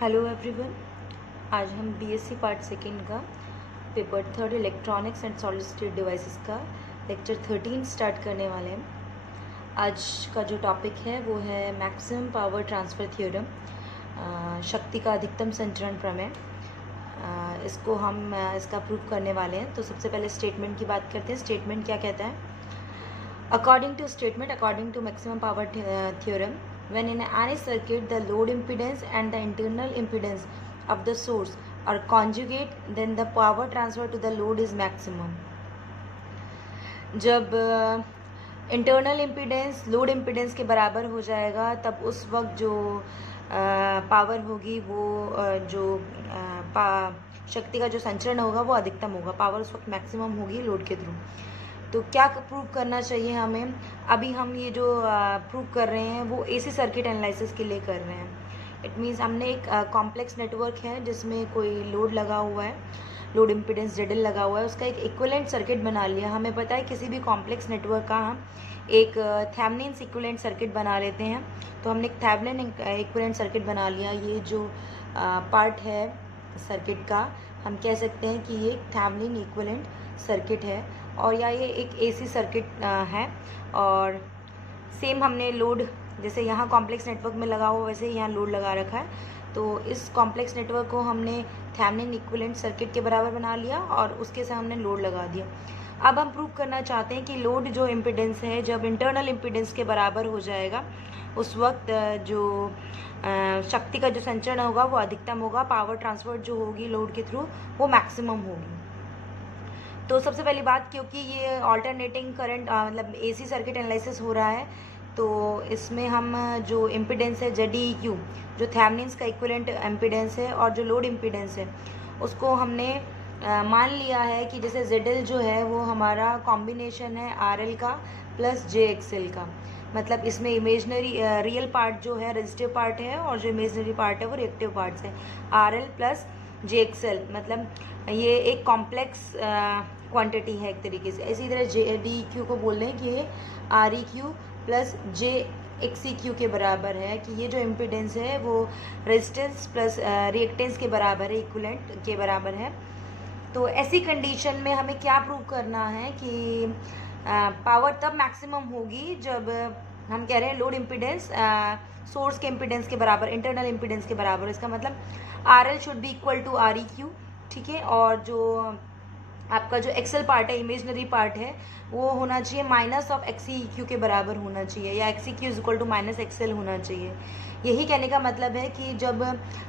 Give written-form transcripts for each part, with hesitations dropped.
Hello everyone. आज हम BSc part second का paper third electronics and solid state devices का लेक्चर 13 स्टार्ट करने वाले हैं। आज का जो टॉपिक है वो है मैक्सिमम पावर ट्रांसफ़र थ्योरम, शक्ति का अधिकतम संचरण प्रमेय। इसको हम इसका प्रूफ करने वाले हैं। तो सबसे पहले स्टेटमेंट की बात करते हैं। स्टेटमेंट क्या कहता है? According to maximum power theorem, when in any circuit the load impedance and the internal impedance of the source are conjugate, then the power transfer to the load is maximum. जब internal impedance load impedance के बराबर हो जाएगा तब उस वक्त जो power होगी वो जो शक्ति का जो संचरण होगा वो अधिकतम होगा। पावर उस वक्त मैक्सिमम होगी लोड के थ्रू। तो क्या प्रूव करना चाहिए हमें? अभी हम ये जो प्रूव कर रहे हैं वो एसी सर्किट एनालिसिस के लिए कर रहे हैं। इट मीन्स हमने एक कॉम्प्लेक्स नेटवर्क है जिसमें कोई लोड लगा हुआ है, लोड इम्पीडेंस ZL लगा हुआ है, उसका एक इक्विवेलेंट सर्किट बना लिया। हमें पता है किसी भी कॉम्प्लेक्स नेटवर्क का हम एक थेवेनिन इक्विवेलेंट सर्किट बना लेते हैं। तो हमने एक थेवेनिन इक्विवेलेंट सर्किट बना लिया। ये जो पार्ट है सर्किट का हम कह सकते हैं कि ये थेवेनिन इक्विवेलेंट सर्किट है, और या ये एक एसी सर्किट है। और सेम हमने लोड जैसे यहाँ कॉम्प्लेक्स नेटवर्क में लगा हुआ वैसे ही यहाँ लोड लगा रखा है। तो इस कॉम्प्लेक्स नेटवर्क को हमने थेवेनिन इक्विवेलेंट सर्किट के बराबर बना लिया और उसके साथ हमने लोड लगा दिया। अब हम प्रूव करना चाहते हैं कि लोड जो इम्पीडेंस है जब इंटरनल इम्पीडेंस के बराबर हो जाएगा उस वक्त जो शक्ति का जो संचरण होगा वो अधिकतम होगा, पावर ट्रांसफर जो होगी लोड के थ्रू वो मैक्सिमम होगी। तो सबसे पहली बात, क्योंकि ये ऑल्टरनेटिंग करंट मतलब एसी सर्किट एनालिसिस हो रहा है, तो इसमें हम जो इम्पीडेंस है ZEQ जो थेवेनिन्स का इक्विवेलेंट इम्पीडेंस है और जो लोड इम्पीडेंस है उसको हमने मान लिया है कि जैसे ZL जो है वो हमारा कॉम्बिनेशन है RL का प्लस JXL का। मतलब इसमें इमेजनरी रियल पार्ट जो है रेजिस्टिव पार्ट है और जो इमेजनरी पार्ट है वो रिएक्टिव पार्ट्स है। RL प्लस JXL मतलब ये एक कॉम्प्लेक्स क्वांटिटी है एक तरीके से। इसी तरह ZEQ को बोल रहे हैं कि ये REQ प्लस JXEQ के बराबर है, कि ये जो इम्पीडेंस है वो रेजिस्टेंस प्लस रिएक्टेंस के बराबर है, इक्विवेलेंट के बराबर है। तो ऐसी कंडीशन में हमें क्या प्रूव करना है कि पावर तब मैक्सिमम होगी जब हम कह रहे हैं लोड इम्पीडेंस सोर्स के इम्पीडेंस के बराबर, इंटरनल इम्पीडेंस के बराबर। इसका मतलब RL should be equal to REQ, ठीक है। और जो आपका जो एक्सेल पार्ट है, इमेजनरी पार्ट है, वो होना चाहिए माइनस ऑफ XEQ के बराबर होना चाहिए, या XEQ is equal to minus XL होना चाहिए। यही कहने का मतलब है कि जब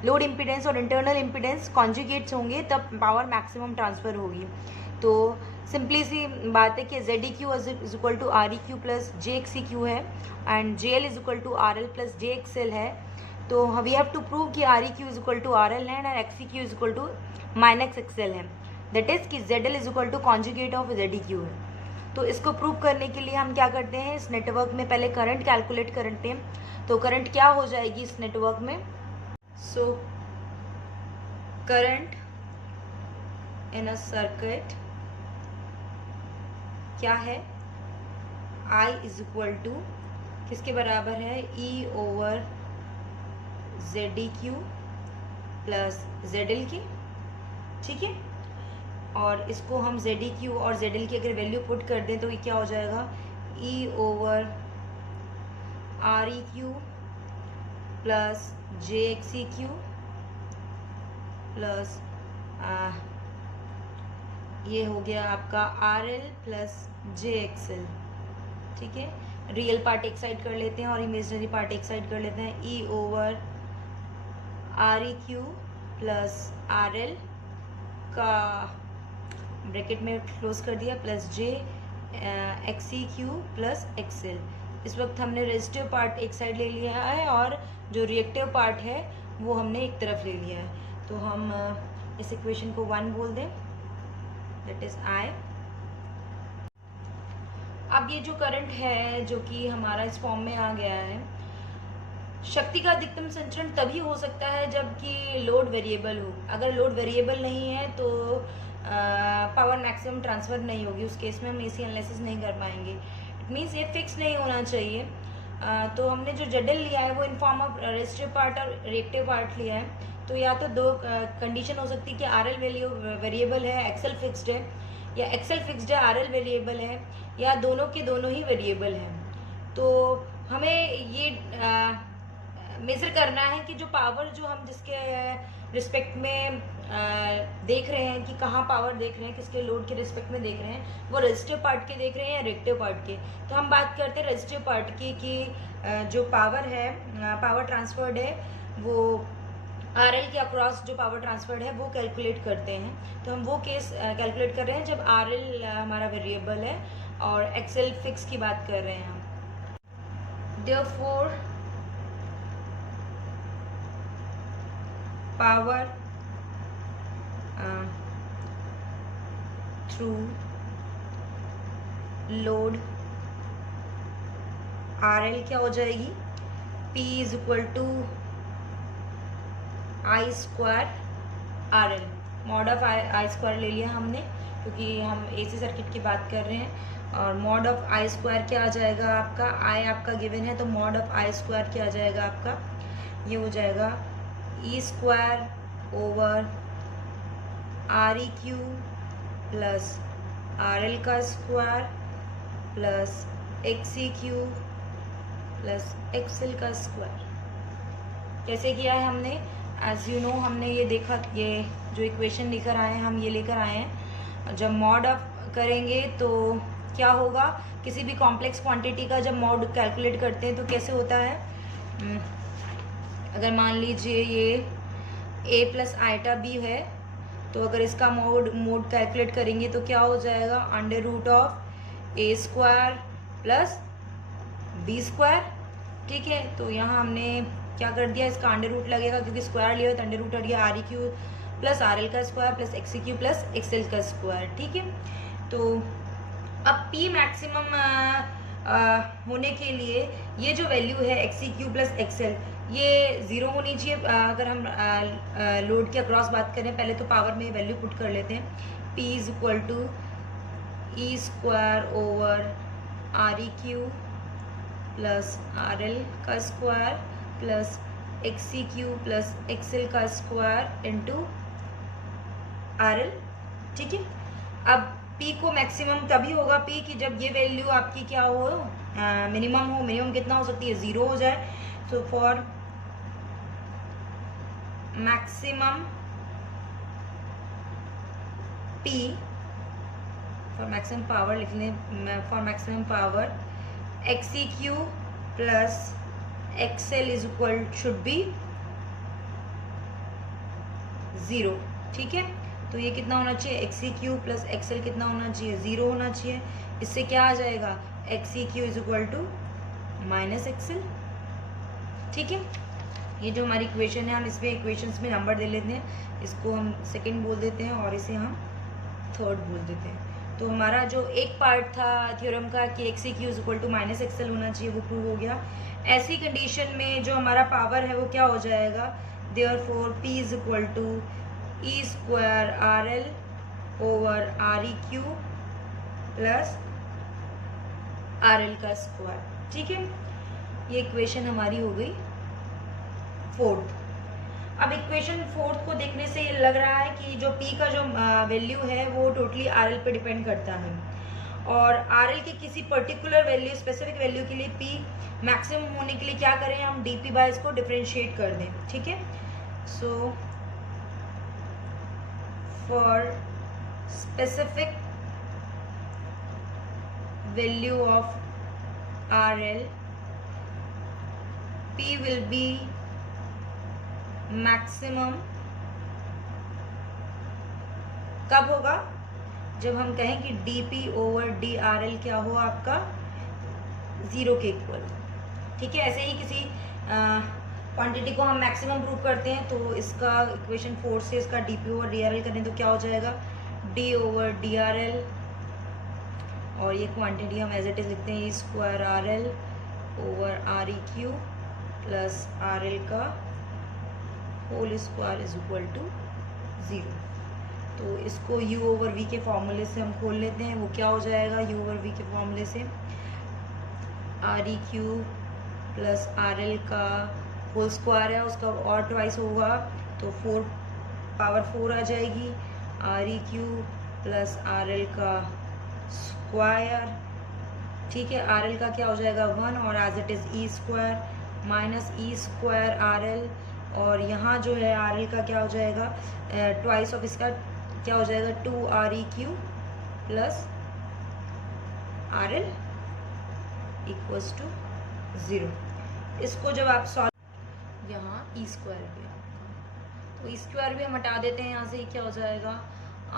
लोड इम्पीडेंस और इंटरनल इम्पीडेंस कॉन्जुगेट्स होंगे तब पावर मैक्सिमम ट्रांसफ़र होगी। तो सिंपली सी बात है कि ZEQ is equal to REQ plus JXEQ है and JL is equal to RL plus JXL है। तो वी हैव टू प्रूव कि REQ is equal to RL है and XEQ is equal to minus XL है। That is कि ZL is equal to conjugate of ZEQ है। तो इसको prove करने के लिए हम क्या करते हैं, इस नेटवर्क में पहले करंट कैलकुलेट करते हैं। तो करंट क्या हो जाएगी इस नेटवर्क में? So current in a circuit क्या है? I इज इक्वल टू किसके बराबर है? E over ZEQ plus ZL की, ठीक है। और इसको हम ZEQ और ZL की अगर वैल्यू पुट कर दें तो ये क्या हो जाएगा? E over REQ plus JXEQ plus ये हो गया आपका RL प्लस JXL, ठीक है। रियल पार्ट एक साइड कर लेते हैं और इमेजनरी पार्ट एक साइड कर लेते हैं। E over REQ plus RL का ब्रैकेट में क्लोज कर दिया प्लस JXEQ प्लस XL। इस वक्त हमने रेजिस्टिव पार्ट एक साइड ले लिया है और जो रिएक्टिव पार्ट है वो हमने एक तरफ ले लिया है। तो हम इस इक्वेशन को 1 बोल दें, दैट इज I। अब ये जो करंट है जो कि हमारा इस फॉर्म में आ गया है, शक्ति का अधिकतम संचरण तभी हो सकता है जबकि लोड वेरिएबल हो। अगर लोड वेरिएबल नहीं है तो पावर मैक्सिमम ट्रांसफ़र नहीं होगी, उस केस में हम एसी एनालिसिस नहीं कर पाएंगे। इट मीन्स ये फिक्स नहीं होना चाहिए। तो हमने जो ZL लिया है वो in form of resistive part और रिएक्टिव पार्ट लिया है। तो या तो दो कंडीशन हो सकती है कि आर एल वैल्यू वेरिएबल है, एक्सेल फिक्स्ड है, या एक्सेल फिक्स्ड है, आर एल वेरिएबल है, या दोनों के दोनों ही वेरिएबल हैं। तो हमें ये मेजर करना है कि जो पावर जो हम जिसके रिस्पेक्ट में देख रहे हैं कि कहाँ पावर देख रहे हैं, किसके लोड के रिस्पेक्ट में देख रहे हैं, वो रेजिस्टिव पार्ट के देख रहे हैं या रिएक्टिव पार्ट के। तो हम बात करते हैं रेजिस्टिव पार्ट की कि जो पावर है, पावर ट्रांसफर्ड है, वो आर एल के अक्रॉस जो पावर ट्रांसफर्ड है वो कैलकुलेट करते हैं। तो हम वो केस कैलकुलेट कर रहे हैं जब आर एल हमारा वेरिएबल है और एक्सेल फिक्स की बात कर रहे हैं हम। Therefore, power through load RL क्या हो जाएगी, P is equal to I square R L. Mod of I square ले लिया हमने क्योंकि हम एसी सर्किट की बात कर रहे हैं। और मॉड ऑफ आई स्क्वायर क्या आ जाएगा आपका, आई आपका गिवन है तो मॉड ऑफ आई स्क्वायर क्या आ जाएगा आपका, ये हो जाएगा E square over R E Q plus R L का square plus X E Q plus X L का स्क्वायर। कैसे किया है हमने, एज यू नो हमने ये देखा, ये जो इक्वेशन लेकर आए हैं हम ये लेकर आए हैं। जब मॉड ऑफ करेंगे तो क्या होगा, किसी भी कॉम्प्लेक्स क्वांटिटी का जब मॉड कैलकुलेट करते हैं तो कैसे होता है, अगर मान लीजिए ये a प्लस आइटा b है तो अगर इसका मोड कैलकुलेट करेंगे तो क्या हो जाएगा, under root of a square plus b square. ठीक है, तो यहाँ हमने क्या कर दिया, इसका अंडर रूट लगेगा क्योंकि स्क्वायर लिया तो अंडर रूट हट गया, R E Q plus R L का square plus X E Q plus X L का स्क्वायर। ठीक है, तो अब P मैक्सिमम होने के लिए ये जो वैल्यू है X E Q plus XL ये ज़ीरो होनी चाहिए। अगर हम लोड के अक्रॉस बात करें, पहले तो पावर में वैल्यू पुट कर लेते हैं। P is equal to E square over R E Q plus R L का square plus X E Q plus X L का स्क्वायर इंटू आर एल। ठीक है, अब P को मैक्सिमम तभी होगा P की जब ये वैल्यू आपकी क्या हो, मिनिमम हो। मिनिमम कितना हो सकती है, ज़ीरो हो जाए। So for maximum P, for maximum power लिख लें, for maximum power x E Q plus XL is equal should be zero. ठीक है, तो ये कितना होना चाहिए, x E Q plus XL कितना होना चाहिए, ज़ीरो होना चाहिए। इससे क्या आ जाएगा, X E Q is equal to minus XL. ठीक है, ये जो हमारी इक्वेशन है हम इसमें इक्वेशंस में नंबर दे लेते हैं, इसको हम सेकंड बोल देते हैं और इसे हम थर्ड बोल देते हैं। तो हमारा जो एक पार्ट था थ्योरम का कि X E Q is equal to minus XL होना चाहिए, वो प्रूव हो गया। ऐसी कंडीशन में जो हमारा पावर है वो क्या हो जाएगा, therefore P is equal to E square R L over R E Q plus R L का स्क्वायर। ठीक है, ये इक्वेशन हमारी हो गई फोर्थ। अब इक्वेशन फोर्थ को देखने से ये लग रहा है कि जो P का जो वैल्यू है वो टोटली आर एल पे डिपेंड करता है और आर एल के किसी पर्टिकुलर वैल्यू, स्पेसिफिक वैल्यू के लिए P मैक्सिमम होने के लिए क्या करें, हम dP बाय इसको डिफरेंशिएट कर दें। ठीक है, सो for specific value of RL, P will be maximum कब होगा, जब हम कहें कि dP ओवर DRL क्या हो आपका ज़ीरो के इक्वल। ठीक है, ऐसे ही किसी क्वांटिटी को हम मैक्सिमम प्रूव करते हैं तो इसका इक्वेशन 4 से इसका dP ओवर DRL करें तो क्या हो जाएगा, D ओवर DRL, और ये क्वांटिटी हम एज इट इज लिखते हैं E square R L over R E Q plus R L का whole square is equal to zero. तो इसको u ओवर v के फॉर्मूले से हम खोल लेते हैं, वो क्या हो जाएगा, u ओवर v के फॉर्मूले से are E Q plus R L का होल स्क्वायर है उसका और ट्वाइस होगा तो 4 पावर 4 आ जाएगी, are E Q plus R L का स्क्वायर, ठीक है। आर एल का क्या हो जाएगा 1 और as it is E square minus E square R L, और यहाँ जो है आर एल का क्या हो जाएगा ट्वाइस ऑफ इसका क्या हो जाएगा 2 R E Q plus R L equals to 0। इसको जब आप सॉल्व, यहाँ ई स्क्वायर भी आपका, तो ई स्क्वायर भी हम हटा देते हैं यहाँ से, क्या हो जाएगा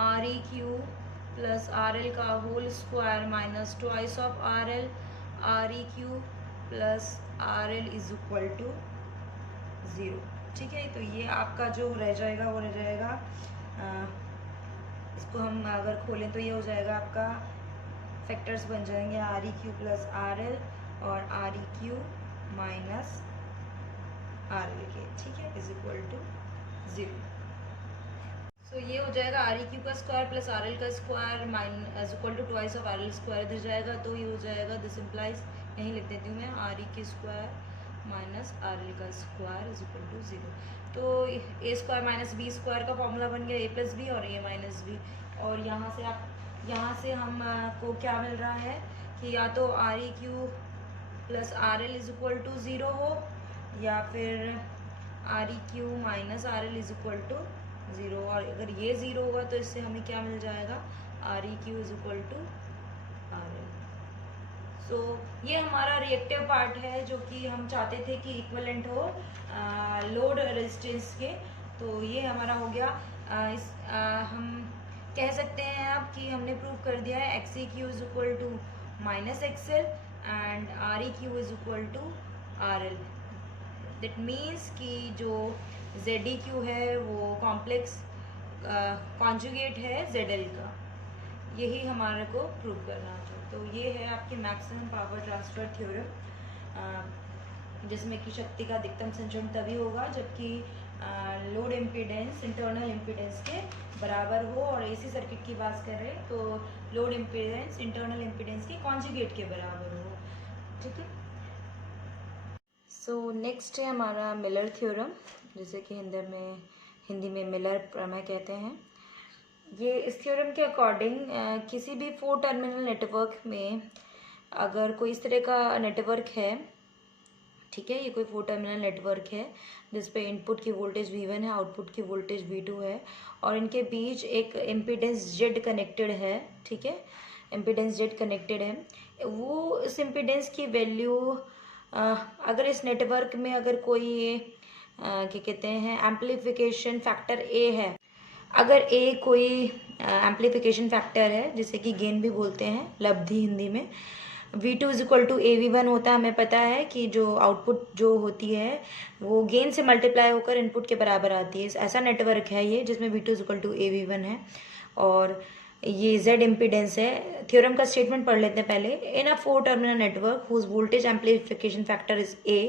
R E Q plus R L का whole square minus twice of R E Q plus R L is equal to 0, ठीक है। तो ये आपका जो रह जाएगा वो रह जाएगा, इसको हम अगर खोलें तो ये हो जाएगा आपका फैक्टर्स बन जाएंगे R E Q plus R L और R E Q minus R L के, ठीक है, इज इक्वल टू 0। तो ये हो जाएगा आर ई क्यू का स्क्वायर प्लस आर एल का square minus equal to twice of R L square इधर जाएगा, तो ये हो जाएगा दिस इम्प्लाइज, यहीं लिख देती हूँ मैं, are E Q square minus R L का स्क्वायर इज इक्वल टू 0। तो ए स्क्वायर माइनस बी स्क्वायर का फॉर्मूला बन गया ए प्लस बी और ए माइनस बी, और यहाँ से हम को क्या मिल रहा है कि या तो R E Q plus R L is equal to 0 हो, या फिर R E Q minus R L is equal to 0, और अगर ये 0 होगा तो इससे हमें क्या मिल जाएगा R E Q is equal to R L. So ये हमारा रिएक्टिव पार्ट है जो कि हम चाहते थे कि इक्विवेलेंट हो लोड रेजिस्टेंस के, तो ये हमारा हो गया। हम कह सकते हैं अब कि हमने प्रूव कर दिया है X E Q is equal to minus XL and R E Q is equal to R L. That means कि जो जेड ई क्यू है वो कॉम्प्लेक्स कॉन्जुगेट है जेड एल का, यही हमारे को प्रूव करना था। तो ये है आपके मैक्सिमम पावर ट्रांसफर थ्योरम, जिसमें कि शक्ति का अधिकतम संचरण तभी होगा जबकि लोड इम्पीडेंस इंटरनल इम्पीडेंस के बराबर हो, और एसी सर्किट की बात कर रहे हैं तो लोड इम्पीडेंस इंटरनल इम्पीडेंस के कॉन्जुगेट के बराबर हो, ठीक है। सो नेक्स्ट है हमारा मिलर थ्योरम, जिसे कि हिंदी में मिलर प्रमेय कहते हैं। ये इस थ्योरम के अकॉर्डिंग किसी भी 4 टर्मिनल नेटवर्क में अगर कोई इस तरह का नेटवर्क है, ठीक है, ये कोई 4 टर्मिनल नेटवर्क है जिस पे इनपुट की वोल्टेज V1 है, आउटपुट की वोल्टेज V2 है, और इनके बीच एक इम्पीडेंस Z कनेक्टेड है, ठीक है, इम्पीडेंस Z कनेक्टेड है। वो इस इम्पीडेंस की वैल्यू अगर इस नेटवर्क में अगर कोई क्या कहते हैं एम्प्लीफिकेशन फैक्टर A है, अगर ए कोई एम्प्लीफिकेशन फैक्टर है जिसे कि गेन भी बोलते हैं लब्धि हिंदी में, V2 is equal to AV1 होता है। हमें पता है कि जो आउटपुट जो होती है वो गेन से मल्टीप्लाई होकर इनपुट के बराबर आती है। ऐसा नेटवर्क है ये जिसमें V2 is equal to AV1 है, और ये Z इम्पीडेंस है। थ्योरम का स्टेटमेंट पढ़ लेते हैं पहले। In a 4 terminal network whose voltage amplification factor is A,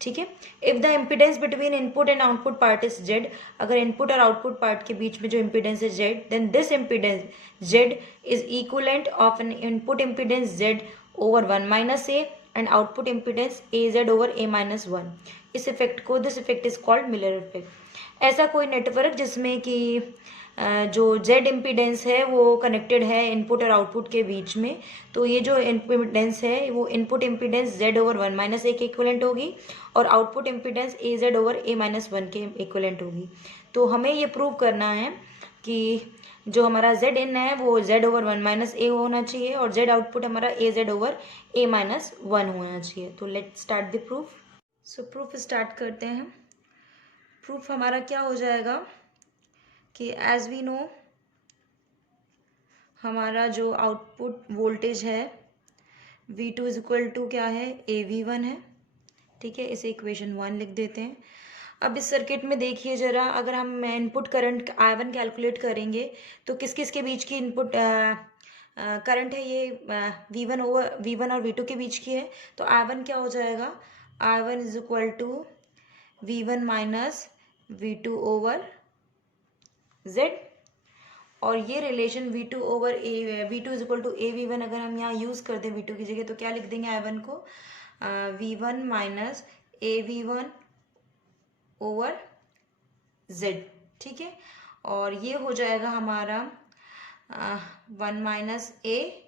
ठीक है, if the impedance between input and output part is Z, अगर इनपुट और आउटपुट पार्ट के बीच में जो इम्पीडेंस है Z, then this impedance Z is equivalent of an input impedance Z over 1 minus A and output impedance AZ over A minus 1। इस effect को, this effect is called Miller effect. ऐसा कोई network जिसमें कि जो Z impedance है वो connected है इनपुट और आउटपुट के बीच में, तो ये जो इम्पीडेंस है वो input impedance Z over 1 minus A के इक्विवेलेंट होगी और output impedance AZ over A minus 1 के इक्विवेलेंट होगी। तो हमें ये प्रूव करना है कि जो हमारा Z इन है वो Z ओवर 1 माइनस A होना चाहिए और Z आउटपुट हमारा AZ ओवर A माइनस 1 होना चाहिए। तो let start the proof. So proof start करते हैं। प्रूफ हमारा क्या हो जाएगा कि एज वी नो हमारा जो आउटपुट वोल्टेज है V2 इज इक्वल टू क्या है AV1 है, ठीक है, इसे इक्वेशन 1 लिख देते हैं। अब इस सर्किट में देखिए जरा, अगर हम इनपुट करंट I1 कैलकुलेट करेंगे तो किस किस के बीच की इनपुट करंट है, ये V1 और V2 के बीच की है। तो I1 क्या हो जाएगा, I1 is equal to V1 minus V2 over Z, और ये relation V2 over V2 is equal to AV1 अगर हम यहाँ यूज़ कर दें V2 की जगह तो क्या लिख देंगे I1 को, V1 minus AV1 over Z, ठीक है। और ये हो जाएगा हमारा 1 माइनस ए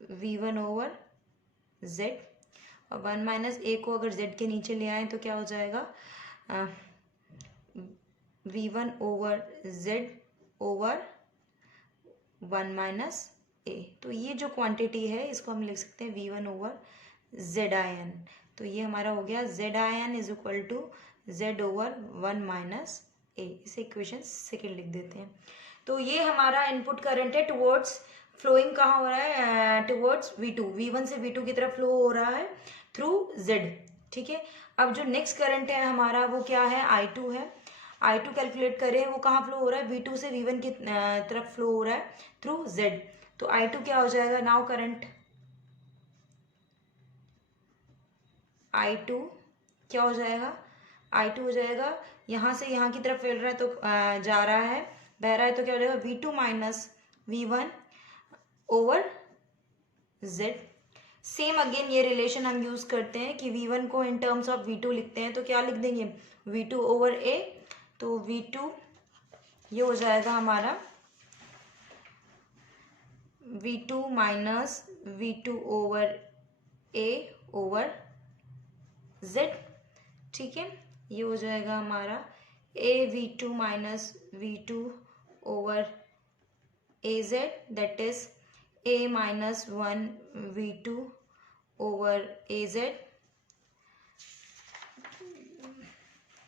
V1 ओवर जेड, और 1 माइनस ए को अगर जेड के नीचे ले आए तो क्या हो जाएगा V1 over Z over 1 minus A. तो ये जो क्वांटिटी है इसको हम लिख सकते हैं V1 over Z I N. तो ये हमारा हो गया Z I N is equal to Z over 1 minus A. इसे इक्वेशन सेकेंड लिख देते हैं। तो ये हमारा इनपुट करंट है टुवर्ड्स, फ्लोइंग कहाँ हो रहा है, टुवर्ड्स V2, V1 से V2 की तरफ फ्लो हो रहा है थ्रू Z, ठीक है। अब जो नेक्स्ट करंट है हमारा वो क्या है, I2 है। I2 कैलकुलेट करें, वो कहाँ फ्लो हो रहा है, V2 से V1 की तरफ फ्लो हो रहा है थ्रू Z। तो I2 क्या हो जाएगा, नाउ करंट I2 क्या हो जाएगा, I2 हो जाएगा यहाँ से यहाँ की तरफ फैल रहा है तो जा रहा है, बह रहा है, तो क्या हो जाएगा V2 minus V1 over Z। Same again ये रिलेशन हम यूज करते हैं कि V1 को इन टर्म्स ऑफ V2 लिखते हैं, तो क्या लिख देंगे V2 ओवर A। तो V2 ये हो जाएगा हमारा V2 minus V2 over A over Z, ठीक है। ये हो जाएगा हमारा A V2 minus V2 over AZ, that is A minus 1 V2 over AZ।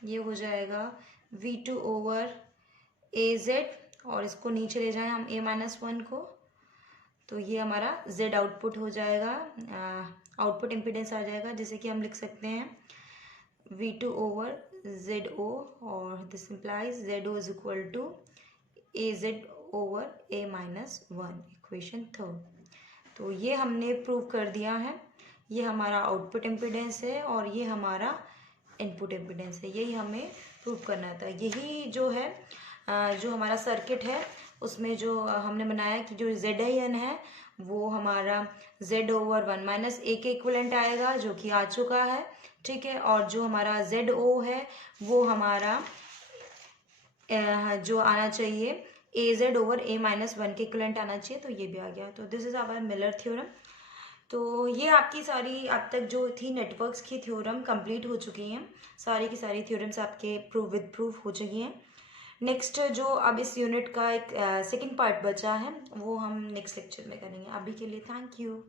ये हो जाएगा V2 ओवर AZ, और इसको नीचे ले जाएं हम A माइनस 1 को, तो ये हमारा Z आउटपुट हो जाएगा, आउटपुट इम्पिडेंस आ जाएगा, जैसे कि हम लिख सकते हैं V2 ओवर ZO, और this implies ZO is equal to AZ over A minus 1, equation third. तो ये हमने प्रूव कर दिया है, ये हमारा आउटपुट इम्पिडेंस है और ये हमारा इनपुट इम्पिडेंस है, यही हमें प्रूव करना था। यही जो है जो हमारा सर्किट है उसमें जो हमने बनाया कि जो ZIN है वो हमारा Z ओवर 1 माइनस ए के इक्वलेंट आएगा, जो कि आ चुका है, ठीक है। और जो हमारा ZO है वो हमारा जो आना चाहिए AZ ओवर A माइनस 1 के इक्वलेंट आना चाहिए, तो ये भी आ गया। तो this is our Miller theorem. तो ये आपकी सारी अब तक जो थी नेटवर्क्स की थ्योरम कंप्लीट हो चुकी हैं, सारी की सारी थ्योरम्स आपके प्रूफ हो चुकी हैं। नेक्स्ट जो अब इस यूनिट का एक सेकंड पार्ट बचा है वो हम नेक्स्ट लेक्चर में करेंगे। अभी के लिए थैंक यू।